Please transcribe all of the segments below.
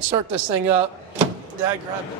can start this thing up. Dad, grab it.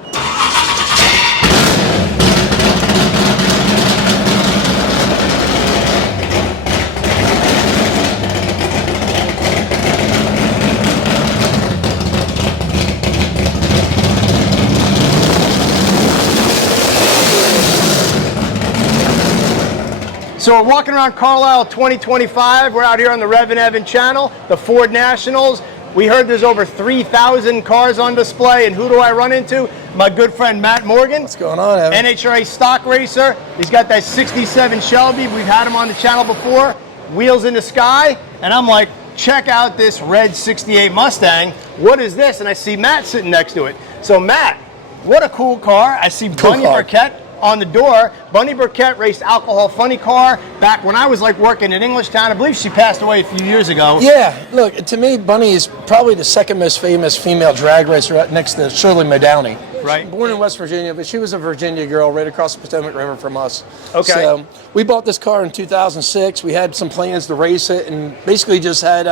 So we're walking around Carlisle 2025. We're out here on the REVan channel, the Ford Nationals. We heard there's over 3,000 cars on display, and who do I run into? My good friend Matt Morgan. What's going on, Evan? NHRA stock racer. He's got that 67 Shelby. We've had him on the channel before. Wheels in the sky. And I'm like, check out this red 68 Mustang. What is this? And I see Matt sitting next to it. So Matt, what a cool car. I see Bunny Burkett on the door. Bunny Burkett raced Alcohol Funny Car back when I was like working in Englishtown. I believe she passed away a few years ago. Yeah, look, to me, Bunny is probably the second most famous female drag racer next to Shirley Modowney. Right. Born in West Virginia, but she was a Virginia girl right across the Potomac River from us. Okay. So we bought this car in 2006. We had some plans to race it and basically just had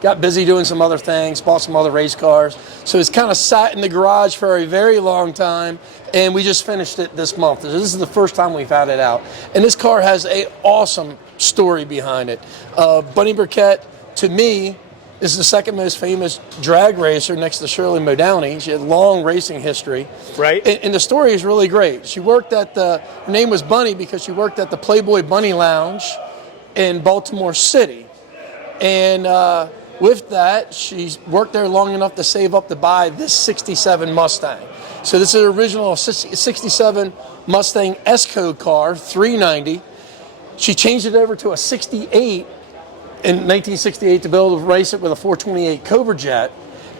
got busy doing some other things, bought some other race cars. So it's kind of sat in the garage for a very long time, and we just finished it this month. This is the first time we've had it out. And this car has an awesome story behind it. Bunny Burkett, to me, is the second most famous drag racer next to Shirley Modowney. She had long racing history. Right. And the story is really great. She worked at her name was Bunny because she worked at the Playboy Bunny Lounge in Baltimore City. And with that, she worked there long enough to save up to buy this 67 Mustang. So this is an original 67 Mustang S-Code car, 390. She changed it over to a 68 in 1968 to be able to race it with a 428 Cobra jet.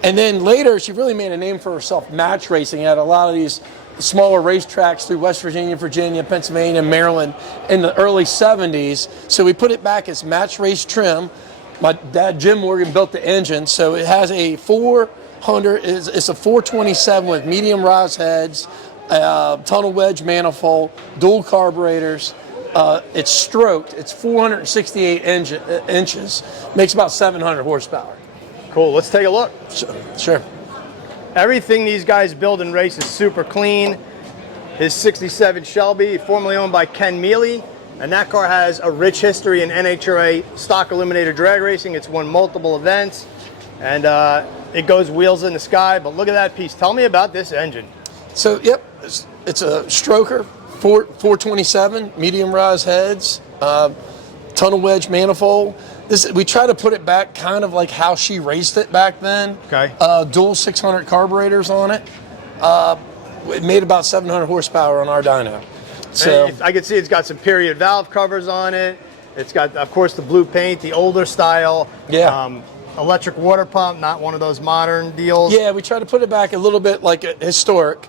And then later, she really made a name for herself match racing at a lot of these smaller racetracks through West Virginia, Virginia, Pennsylvania, Maryland in the early 70s. So we put it back as match race trim. My dad, Jim Morgan, built the engine. So it has a 400, it's a 427 with medium rise heads, tunnel wedge manifold, dual carburetors. It's stroked. It's 468 inches. Makes about 700 horsepower. Cool. Let's take a look. Sure. Everything these guys build and race is super clean. His 67 Shelby, formerly owned by Ken Mealy, and that car has a rich history in NHRA stock eliminator drag racing. It's won multiple events, and it goes wheels in the sky. But look at that piece. Tell me about this engine. So, yep, it's a stroker. 427 medium rise heads, tunnel wedge manifold. We try to put it back kind of like how she raced it back then. Okay. Dual 600 carburetors on it. It made about 700 horsepower on our dyno. So I can see it's got some period valve covers on it. It's got, of course, the blue paint, the older style. Yeah. Electric water pump, not one of those modern deals. Yeah, we try to put it back a little bit like a historic.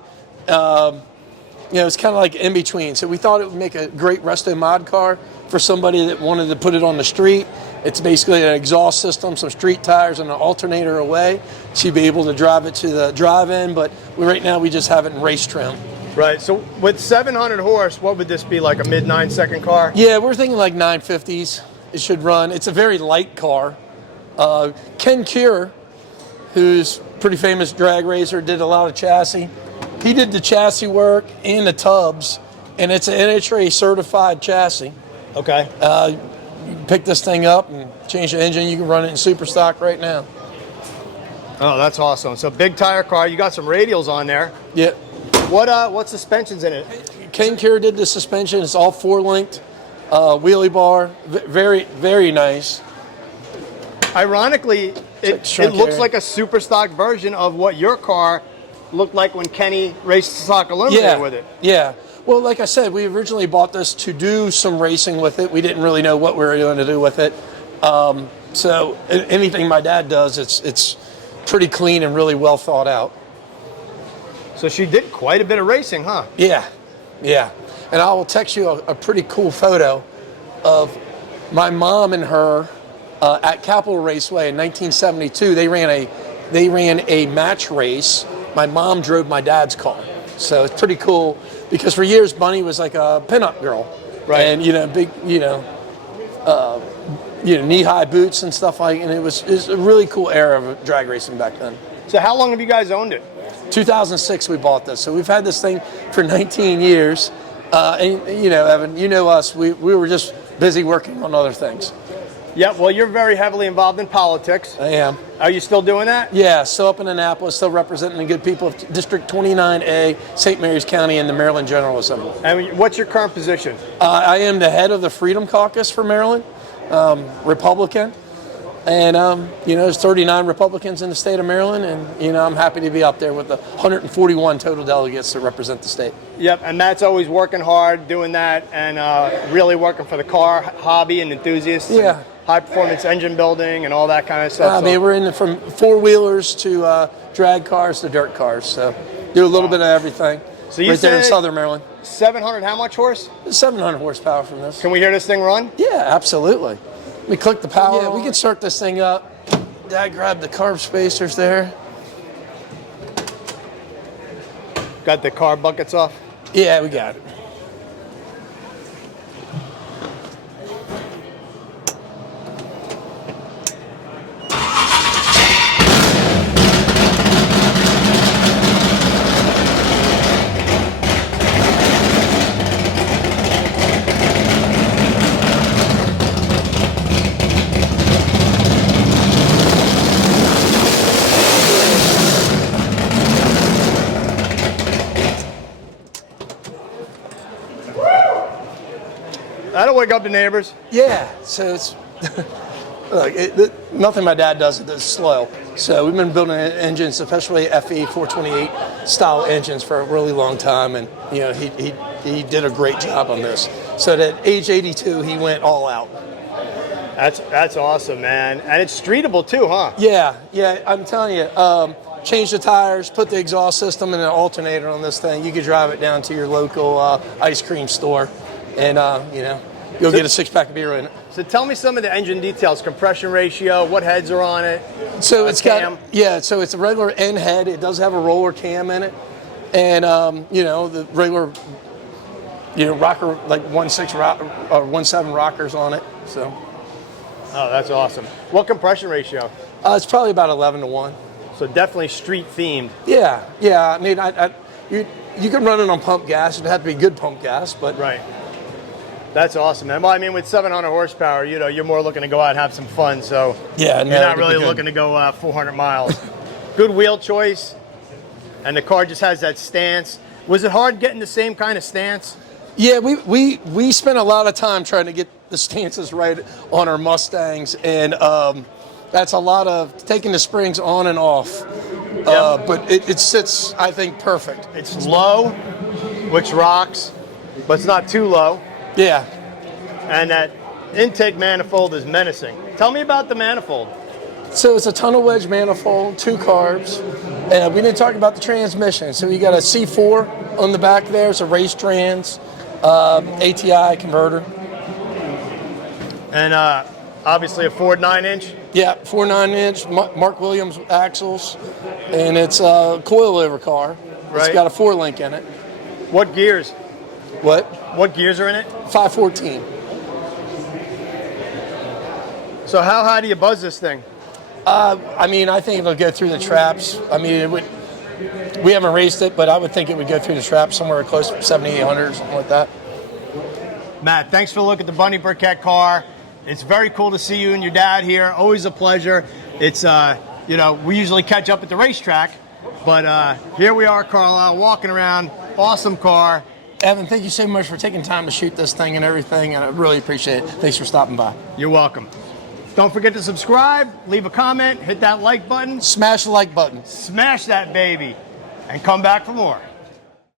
You know, it's kind of like in between. So we thought it would make a great resto mod car for somebody that wanted to put it on the street. It's basically an exhaust system, some street tires, and an alternator away. So you'd be able to drive it to the drive-in, but right now we just have it in race trim. Right, so with 700 horse, what would this be, like a mid 9-second car? Yeah, we're thinking like 950s. It should run. It's a very light car. Ken Cure, who's a pretty famous drag racer, did a lot of chassis. He did the chassis work and the tubs, and it's an NHRA certified chassis. Okay. You can pick this thing up and change the engine. You can run it in super stock right now. Oh, that's awesome. So big tire car. You got some radials on there. Yeah. What suspension's in it? Ken Cure did the suspension. It's all 4-linked, wheelie bar. Very, very nice. Ironically, it looks like a super stock version of what your car looked like when Kenny raced stock eliminator with it. Yeah. Well, like I said, we originally bought this to do some racing with it. We didn't really know what we were going to do with it. So anything my dad does, it's pretty clean and really well thought out. So she did quite a bit of racing, huh? Yeah, yeah. And I will text you a pretty cool photo of my mom and her at Capitol Raceway in 1972. They ran a match race. My mom drove my dad's car. So it's pretty cool because for years Bunny was like a pinup girl. Right. And big, knee-high boots and stuff like, and it was a really cool era of drag racing back then. So how long have you guys owned it? 2006 we bought this, so we've had this thing for 19 years. And you know, Evan, you know us, we were just busy working on other things. Yeah, well, you're very heavily involved in politics. I am. Are you still doing that? Yeah, still up in Annapolis, still representing the good people of District 29A, St. Mary's County, and the Maryland General Assembly. And what's your current position? I am the head of the Freedom Caucus for Maryland, Republican. And, you know, there's 39 Republicans in the state of Maryland, and, you know, I'm happy to be up there with the 141 total delegates that represent the state. Yep, and Matt's always working hard doing that and really working for the car hobby and enthusiasts. Yeah. And high-performance engine building and all that kind of stuff. I mean, we're in from four-wheelers to drag cars to dirt cars, so do a little bit of everything. So you right there in said southern Maryland. 700 how much horse? 700 horsepower from this. Can we hear this thing run? Yeah, absolutely. Let me click the power. Yeah, we can start this thing up. Dad grabbed the carb spacers there. Got the carb buckets off? Yeah, we got it. That'll wake up the neighbors. Yeah, so it's look, nothing my dad does is slow. So we've been building engines, especially FE 428 style engines, for a really long time, and you know he did a great job on this. So at age 82, he went all out. That's awesome, man. And it's streetable too, huh? Yeah, I'm telling you. Change the tires, put the exhaust system and an alternator on this thing. You could drive it down to your local ice cream store, and you know, you'll get a six-pack of beer in it. So tell me some of the engine details: compression ratio, what heads are on it. So it's cam. so it's a regular end head. It does have a roller cam in it, and you know, the regular, you know, rocker, like 1.6 or 1.7 rockers on it. So. Oh, that's awesome. What compression ratio? It's probably about 11-to-1. So definitely street themed. Yeah. I mean, you can run it on pump gas. It'd have to be good pump gas, but right. That's awesome, man. Well, I mean, with 700 horsepower, you know, you're more looking to go out and have some fun. So yeah, you're not really looking to go 400 miles. Good wheel choice, and the car just has that stance. Was it hard getting the same kind of stance? Yeah, we spent a lot of time trying to get the stances right on our Mustangs, and that's a lot of taking the springs on and off. Yep. But it sits, I think, perfect. It's low, which rocks, but it's not too low. Yeah. And that intake manifold is menacing. Tell me about the manifold. So it's a tunnel wedge manifold, 2 carbs. We didn't talk about the transmission. So you got a C4 on the back there. It's a race trans, ATI converter. And obviously a Ford 9-inch. Yeah, 4 9-inch Mark Williams axles, and it's a coilover car. Right. It's got a 4-link in it. What gears? What? What gears are in it? 514. So how high do you buzz this thing? I mean, I think it'll go through the traps. I mean, we haven't raced it, but I would think it would go through the traps somewhere close to 7,800 or something like that. Matt, thanks for a look at the Bunny Burkett car. It's very cool to see you and your dad here. Always a pleasure. It's, you know, we usually catch up at the racetrack, but here we are, Carlisle, walking around. Awesome car. Evan, thank you so much for taking time to shoot this thing and everything, and I really appreciate it. Thanks for stopping by. You're welcome. Don't forget to subscribe, leave a comment, hit that like button. Smash the like button. Smash that baby, and come back for more.